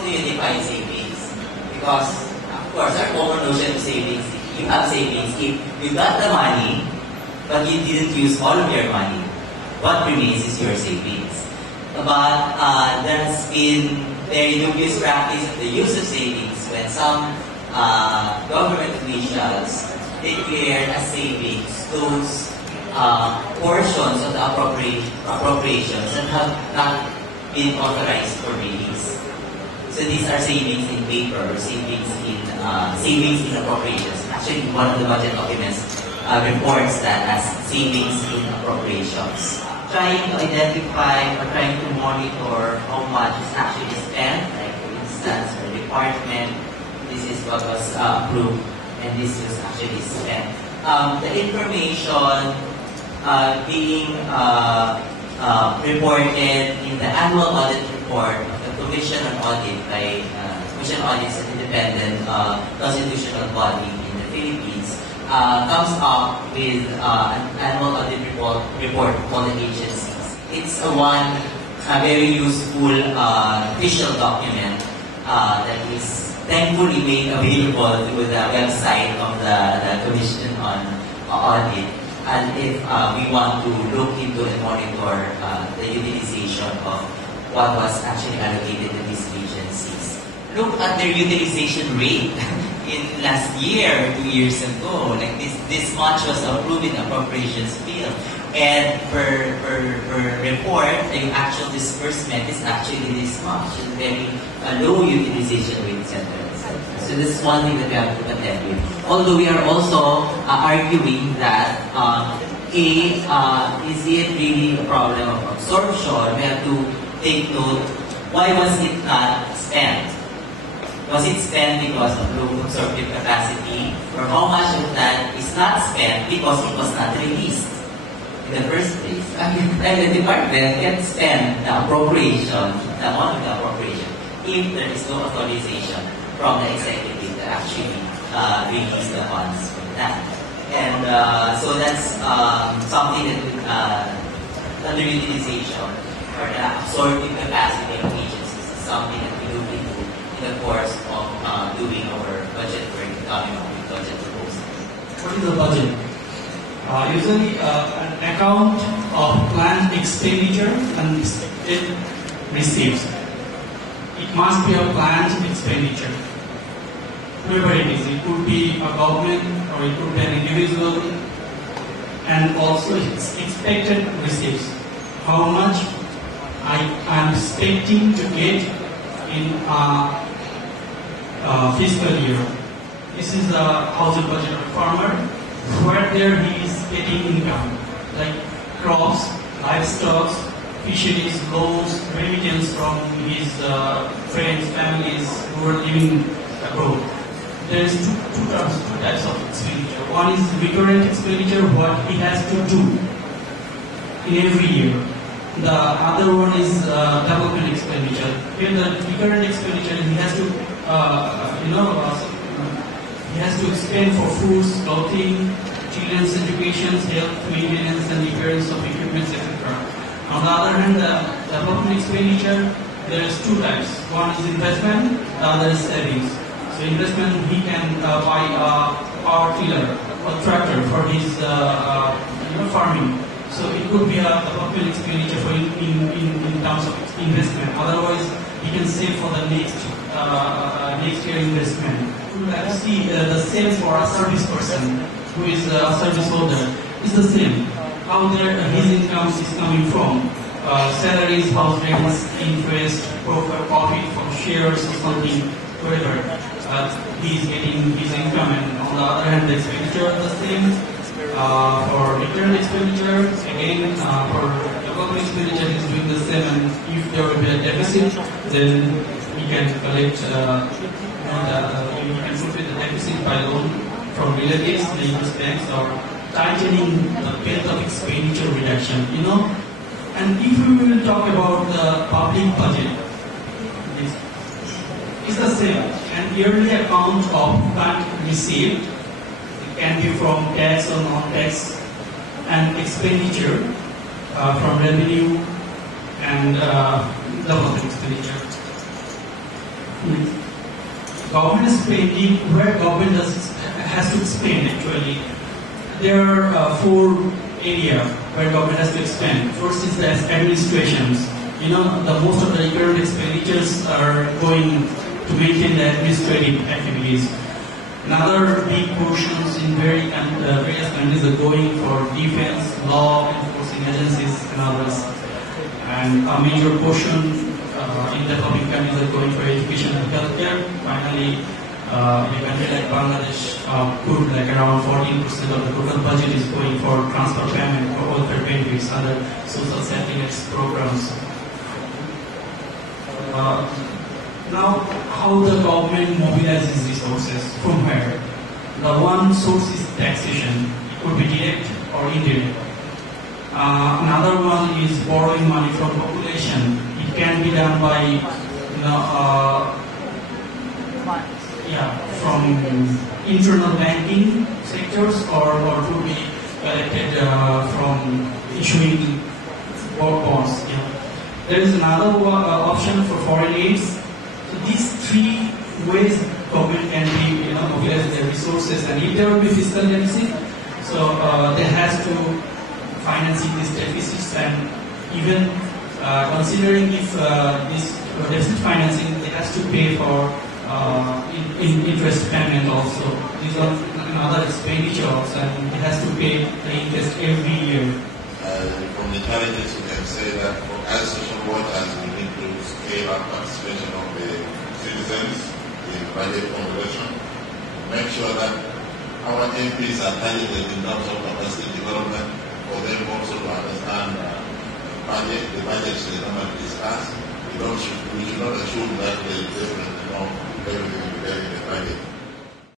going to define savings? Because, of course, our common notion of savings, you have savings if you got the money, but you didn't use all of your money. What remains is your savings. But there has been very dubious practice of the use of savings when some government officials declared as savings those portions of the appropriations that have not been authorized for release. So these are savings in paper, savings in appropriations. Actually, one of the budget documents reports that as savings in appropriations. Trying to identify or trying to monitor how much is actually spent, like for instance, for the department, this is what was approved and this was actually spent. The information being reported in the annual audit report of the Commission on Audit by Commission on Audit is an independent constitutional body in the Philippines, comes up with an annual audit report called the agencies. It's a very useful official document that is thankfully made available to the website of the Commission on Audit. And if we want to look into and monitor the utilization of what was actually allocated to these agencies. Look at their utilization rate in last year, 2 years ago. Like this much was approved in appropriations bill. And per report, the actual disbursement is actually this much. It's very low utilization rate, etc. So this is one thing that we have to contend with. Although we are also arguing that is it really a problem of absorption? We have to take note, why was it not spent? Was it spent because of low absorptive capacity? Or how much of that is not spent because it was not released in the first place? And the department can spend the appropriation, the amount of the appropriation, if there is no authorization from the executive to actually release the funds from that. And so that's something that underutilization or the absorptive capacity of agencies is something that we look into in the course of doing our budget work, coming up with budget proposals. What is the budget? Usually an account of planned expenditure and expected receipts. It must be a planned expenditure. Whoever it is, it could be a government or it could be an individual, and also its expected receipts. How much I am expecting to get in a fiscal year. This is a housing budget of a farmer, where there he is getting income, like crops, livestock, fisheries, loans, remittance from his friends, families who are living abroad. There is two types of expenditure. One is recurrent expenditure, what he has to do in every year. The other one is development expenditure. Here the recurrent expenditure, he has to, he has to expend for foods, clothing, children's education, health, maintenance, and repairs of equipment, etc. On the other hand, the development expenditure, there is two types. One is investment, the other is savings. So investment, he can buy a power tiller or tractor for his farming. So it could be a development expenditure for in terms of investment. Otherwise, he can save for the next year investment. We have to see the same for a service person who is a service holder. It's the same. How his income is coming from. Salaries, house rents, interest, profit from shares or something, whatever. He is getting his income, and on the other hand, the expenditure is the same. For return expenditure, again, for development expenditure, he is doing the same. And if there will be a deficit, then he can collect, he can fulfill the deficit by loan from relatives, the banks, or tightening the belt of expenditure reduction. And if we will talk about the public budget, it's the same. An yearly account of fund received, it can be from tax or non-tax, and expenditure from revenue and development expenditure. government is spending, where government has to spend actually. There are four areas where government has to expand. First is the administrations. The most of the recurrent expenditures are going to maintain the administrative activities. Another big portions in various countries are going for defense, law enforcing agencies, and others. And a major portion in developing countries are going for education and healthcare. Finally, a country like Bangladesh could around 14% of the total budget is going for transfer payment for welfare benefits, other social safety nets programs. Now, how the government mobilizes resources, from where? The one source is taxation. It could be direct or indirect. Another one is borrowing money from population. It can be done by, from internal banking sectors, or to be collected from issuing bonds. There is another option for foreign aids. So these three ways government can be, mobilize their resources, and if there will be fiscal deficit, so they has to financing these deficits, and even considering if this deficit financing, they has to pay for interest payment also. These are another expenditures, and it has to pay the interest every year. From the challenges, we can say that as social workers, we need to scale up participation of the citizens in budget formulation, make sure that our MPs are talented in terms of capacity development, for them also to understand the budgets they normally discuss. We should not assume that they definitely know everything regarding the budget.